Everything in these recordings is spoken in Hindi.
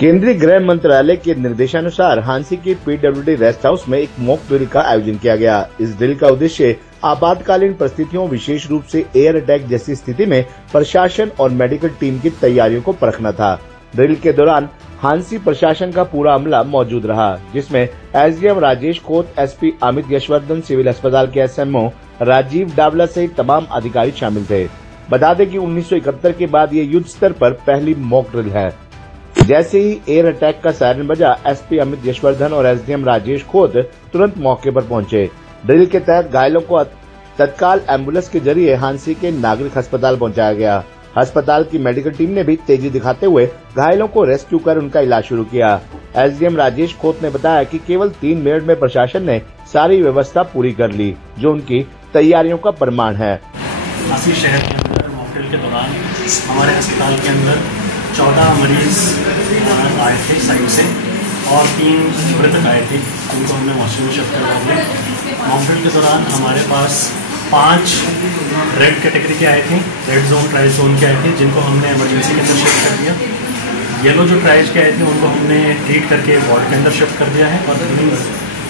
केंद्रीय गृह मंत्रालय के निर्देशानुसार हांसी के पीडब्ल्यूडी रेस्ट हाउस में एक मॉक ड्रिल का आयोजन किया गया। इस ड्रिल का उद्देश्य आपातकालीन परिस्थितियों, विशेष रूप से एयर अटैक जैसी स्थिति में प्रशासन और मेडिकल टीम की तैयारियों को परखना था। ड्रिल के दौरान हांसी प्रशासन का पूरा अमला मौजूद रहा, जिसमें SDM Rajesh Khot, SP Amit Yashwardhan, civil अस्पताल के एसएमओ राजीव डावला सहित तमाम अधिकारी शामिल थे। बता दें कि 1971 के बाद ये युद्ध स्तर पर पहली मॉक ड्रिल है। जैसे ही एयर अटैक का सायरन बजा, एसपी अमित यशवर्धन और एसडीएम राजेश खोत तुरंत मौके पर पहुंचे। ड्रिल के तहत घायलों को तत्काल एम्बुलेंस के जरिए हांसी के नागरिक अस्पताल पहुंचाया गया। अस्पताल की मेडिकल टीम ने भी तेजी दिखाते हुए घायलों को रेस्क्यू कर उनका इलाज शुरू किया। एसडीएम राजेश खोत ने बताया कि केवल 3 मिनट में प्रशासन ने सारी व्यवस्था पूरी कर ली, जो उनकी तैयारियों का प्रमाण है। हांसी शहर के अंदर मॉकड्रिल के दौरान हमारे अस्पताल के अंदर 14 मरीज आए थे साइड से और 3 मृतक आए थे, जिनको हमने वॉशरूम में शिफ्ट करवा दिया। मॉकड्रिल के दौरान हमारे पास 5 रेड कैटेगरी के आए थे, रेड जोन, ट्राई जोन के आए थे, जिनको हमने इमरजेंसी के अंदर शिफ्ट कर दिया। येलो जो ट्राइज के आए थे उनको हमने ट्रीट करके वार्ड के अंदर शिफ्ट कर दिया है, और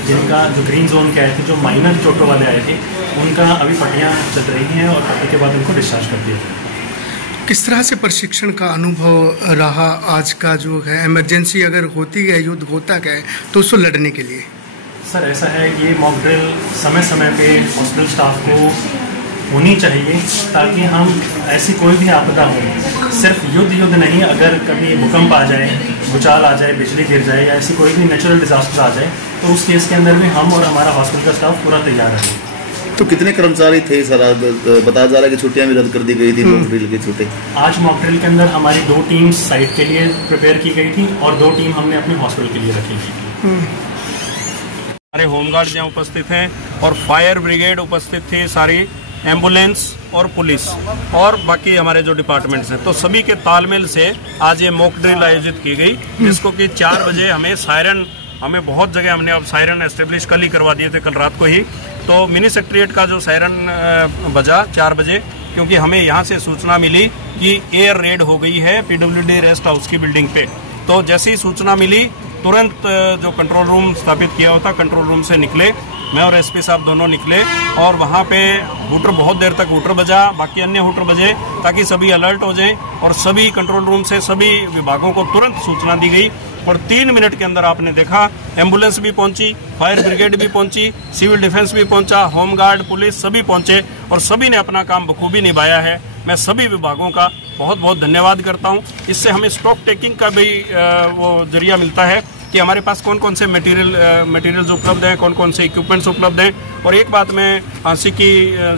जिनका जो ग्रीन जोन के आए थे, जो माइनर चोटों वाले आए थे, उनका अभी पट्टियाँ चल रही हैं और पट्टी के बाद उनको डिस्चार्ज कर दिया। किस तरह से प्रशिक्षण का अनुभव रहा आज का जो है, इमरजेंसी अगर होती है, युद्ध होता है तो उसको लड़ने के लिए? सर ऐसा है, ये मॉक ड्रिल समय समय पे हॉस्पिटल स्टाफ को होनी चाहिए, ताकि हम ऐसी कोई भी आपदा हो, सिर्फ युद्ध नहीं, अगर कभी भूकंप आ जाए, भूचाल आ जाए, बिजली गिर जाए या ऐसी कोई भी नेचुरल डिजास्टर आ जाए, तो उस केस के अंदर भी हम और हमारा हॉस्पिटल का स्टाफ पूरा तैयार है। तो कितने कर्मचारी थे सर? बताया जा रहा है कि छुट्टियां भी रद्द कर दी गई थी मॉक ड्रिल की छुट्टी। आज मॉक ड्रिल के अंदर हमारी 2 टीम्स साइट के लिए प्रिपेयर की गई थी और 2 टीम हमने अपने हॉस्पिटल के लिए रखी थी। हमारे होमगार्ड यहाँ उपस्थित हैं और फायर ब्रिगेड उपस्थित थे, सारी एम्बुलेंस और पुलिस और बाकी हमारे जो डिपार्टमेंट्स हैं, तो सभी के तालमेल से आज ये मॉक ड्रिल आयोजित की गई, जिसको कि 4 बजे हमें सायरन, हमें बहुत जगह हमने अब सायरन एस्टेब्लिश कल ही करवा दिए थे, कल रात को ही। तो मिनी सेक्रेटरीट का जो सायरन बजा 4 बजे, क्योंकि हमें यहाँ से सूचना मिली कि एयर रेड हो गई है पीडब्ल्यूडी रेस्ट हाउस की बिल्डिंग पे। तो जैसे ही सूचना मिली, तुरंत जो कंट्रोल रूम स्थापित किया होता, कंट्रोल रूम से निकले, मैं और एसपी साहब दोनों निकले और वहाँ पे हूटर, बहुत देर तक हूटर बजा, बाकी अन्य हूटर बजे, ताकि सभी अलर्ट हो जाएं और सभी कंट्रोल रूम से सभी विभागों को तुरंत सूचना दी गई। और 3 मिनट के अंदर आपने देखा, एम्बुलेंस भी पहुंची, फायर ब्रिगेड भी पहुंची, सिविल डिफेंस भी पहुंचा, होमगार्ड, पुलिस सभी पहुंचे और सभी ने अपना काम बखूबी निभाया है। मैं सभी विभागों का बहुत बहुत धन्यवाद करता हूं। इससे हमें स्टॉक टेकिंग का भी वो जरिया मिलता है कि हमारे पास कौन कौन से मटेरियल्स उपलब्ध हैं, कौन कौन से इक्विपमेंट्स उपलब्ध हैं। और एक बात मैं हांसी की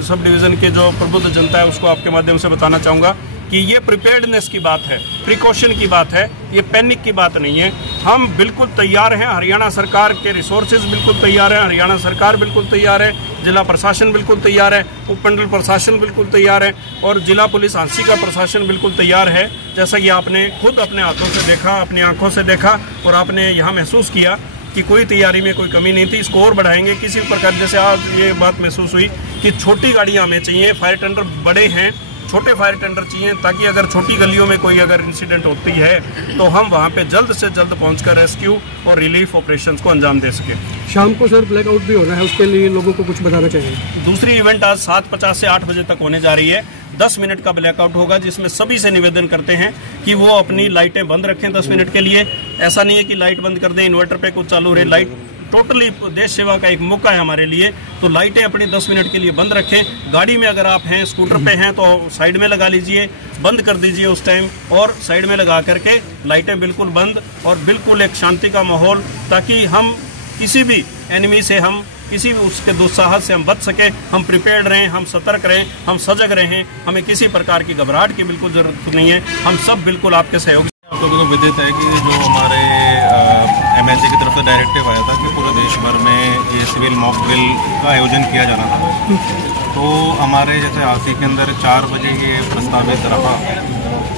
सब डिवीज़न के जो प्रबुद्ध जनता है उसको आपके माध्यम से बताना चाहूँगा कि ये प्रिपेयर्डनेस की बात है, प्रिकॉशन की बात है, ये पैनिक की बात नहीं है। हम बिल्कुल तैयार हैं, हरियाणा सरकार के रिसोर्सेज बिल्कुल तैयार हैं, हरियाणा सरकार बिल्कुल तैयार है, जिला प्रशासन बिल्कुल तैयार है, उपमंडल प्रशासन बिल्कुल तैयार है और जिला पुलिस हांसी का प्रशासन बिल्कुल तैयार है। जैसा कि आपने खुद अपने हाथों से देखा, अपनी आंखों से देखा और आपने यहाँ महसूस किया कि कोई तैयारी में कोई कमी नहीं थी। इसको और बढ़ाएंगे किसी प्रकार। जैसे आज ये बात महसूस हुई कि छोटी गाड़ियाँ हमें चाहिए, फायर टेंडर बड़े हैं, छोटे फायर टेंडर चाहिए, ताकि अगर छोटी गलियों में कोई अगर इंसिडेंट होती है तो हम वहां पे जल्द से जल्द पहुंचकर रेस्क्यू और रिलीफ ऑपरेशंस को अंजाम दे सके। शाम को सर ब्लैकआउट भी हो रहा है, उसके लिए लोगों को कुछ बताना चाहिए। दूसरी इवेंट आज 7:50 से 8 बजे तक होने जा रही है। 10 मिनट का ब्लैकआउट होगा, जिसमें सभी से निवेदन करते हैं कि वो अपनी लाइटें बंद रखें 10 मिनट के लिए। ऐसा नहीं है कि लाइट बंद कर दें, इन्वर्टर पे कुछ चालू रहे, लाइट टोटली देश सेवा का एक मौका है हमारे लिए। तो लाइटें अपनी 10 मिनट के लिए बंद रखें। गाड़ी में अगर आप हैं, स्कूटर पे हैं, तो साइड में लगा लीजिए, बंद कर दीजिए उस टाइम, और साइड में लगा करके लाइटें बिल्कुल बंद और बिल्कुल एक शांति का माहौल, ताकि हम किसी भी एनिमी से, हम किसी भी उसके दुस्साहस से हम बच सके। हम प्रिपेयर्ड रहें, हम सतर्क रहें, हम सजग रहें। हमें किसी प्रकार की घबराहट की बिल्कुल जरूरत नहीं है। हम सब बिल्कुल आपके सहयोग। आप लोगों को विदित है कि जो हमारे MHA की तरफ से डायरेक्टिव आया था कि पूरे देश भर में ये सिविल मॉक ड्रिल का आयोजन किया जाना था, तो हमारे जैसे हांसी के अंदर 4 बजे ये प्रस्तावित रहा।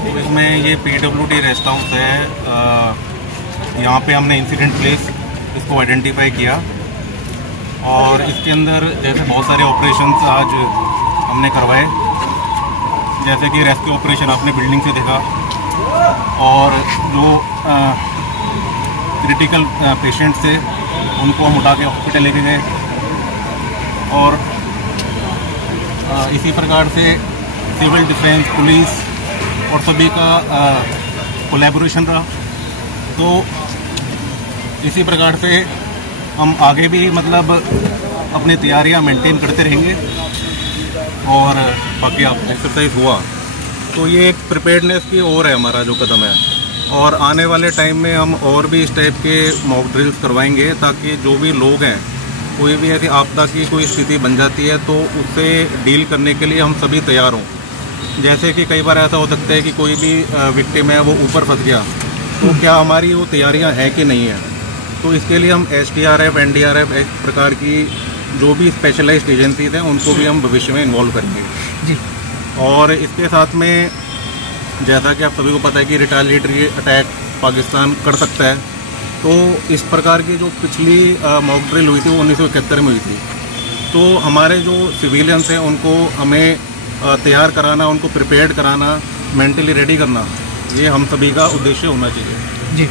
तो इसमें ये PWD रेस्ट हाउस है, यहाँ पे हमने इंसिडेंट प्लेस इसको आइडेंटिफाई किया और इसके अंदर जैसे बहुत सारे ऑपरेशंस आज हमने करवाए, जैसे कि रेस्क्यू ऑपरेशन आपने बिल्डिंग से देखा, और जो क्रिटिकल पेशेंट्स थे उनको हम उठा के हॉस्पिटल लेके गए। और इसी प्रकार से सिविल डिफेंस, पुलिस और सभी का कोलैबोरेशन रहा। तो इसी प्रकार से हम आगे भी मतलब अपनी तैयारियां मेंटेन करते रहेंगे। और बाकी आप एक्सरसाइज हुआ तो ये एक प्रिपेयर्डनेस की ओर है हमारा जो कदम है। और आने वाले टाइम में हम और भी इस टाइप के मॉक ड्रिल्स करवाएंगे ताकि जो भी लोग हैं, कोई भी ऐसी आपदा की कोई स्थिति बन जाती है तो उससे डील करने के लिए हम सभी तैयार हों। जैसे कि कई बार ऐसा हो सकता है कि कोई भी विक्टिम है वो ऊपर फंस गया, तो क्या हमारी वो तैयारियां हैं कि नहीं है। तो इसके लिए हम SDRF, NDRF एक प्रकार की जो भी स्पेशलाइज्ड एजेंसीज हैं उनको भी हम भविष्य में इन्वॉल्व करेंगे जी। और इसके साथ में जैसा कि आप सभी को पता है कि रिटेलिएटरी अटैक पाकिस्तान कर सकता है, तो इस प्रकार की जो पिछली मॉक ड्रिल हुई थी वो 1971 में हुई थी। तो हमारे जो सिविलियंस हैं उनको हमें तैयार कराना, उनको प्रिपेयर्ड कराना, मेंटली रेडी करना, ये हम सभी का उद्देश्य होना चाहिए जी।